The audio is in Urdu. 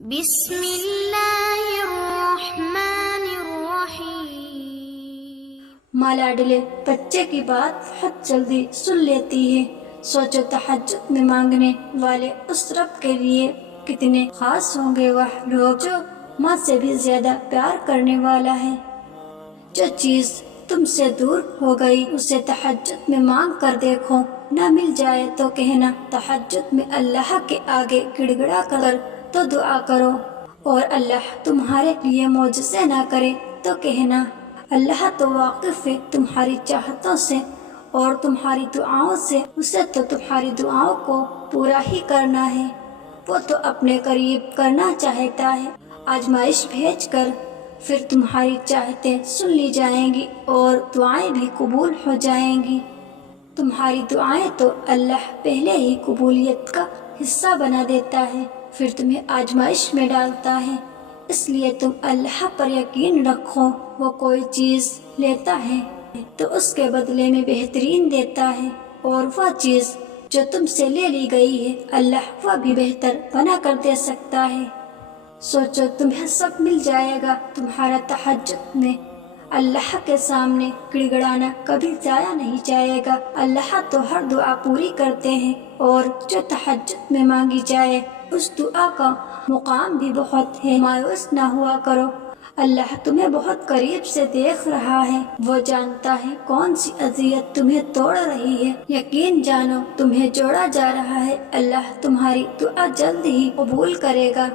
بسم اللہ الرحمن الرحیم۔ ماں لاڈلے بچے کی بات بہت جلدی سن لیتی ہے۔ سوچو تہجد میں مانگنے والے اس رب کے لیے کتنے خاص ہوں گے وہ لوگ جو ماں سے بھی زیادہ پیار کرنے والا ہے۔ جو چیز تم سے دور ہو گئی اسے تہجد میں مانگ کر دیکھو، نہ مل جائے تو کہنا تہجد میں اللہ کے آگے گڑ گڑا کر تو دعا کرو، اور اللہ تمہارے لیے معجزے نہ کرے تو کہنا اللہ تو واقف ہے تمہاری چاہتوں سے اور تمہاری دعاؤں سے، اسے تو تمہاری دعاؤں کو پورا ہی کرنا ہے، وہ تو اپنے قریب کرنا چاہتا ہے۔ آزمائش بھیج کر پھر تمہاری چاہتیں سن لی جائیں گی اور دعائیں بھی قبول ہو جائیں گی۔ تمہاری دعائیں تو اللہ پہلے ہی قبولیت کا حصہ بنا دیتا ہے، پھر تمہیں آزمائش میں ڈالتا ہے، اس لیے تم اللہ پر یقین رکھو۔ وہ کوئی چیز لیتا ہے تو اس کے بدلے میں بہترین دیتا ہے، اور وہ چیز جو تم سے لے لی گئی ہے اللہ وہ بھی بہتر بنا کر دے سکتا ہے۔ سوچو تمہیں سب مل جائے گا، تمہارا تہجد میں اللہ کے سامنے گڑ گڑانا کبھی ضائع نہیں جائے گا۔ اللہ تو ہر دعا پوری کرتے ہیں، اور جو تہجد میں مانگی جائے اس دعا کا مقام بھی بہت ہے۔ مایوس نہ ہوا کرو، اللہ تمہیں بہت قریب سے دیکھ رہا ہے، وہ جانتا ہے کون سی اذیت تمہیں توڑ رہی ہے۔ یقین جانو تمہیں جوڑا جا رہا ہے، اللہ تمہاری دعا جلد ہی قبول کرے گا۔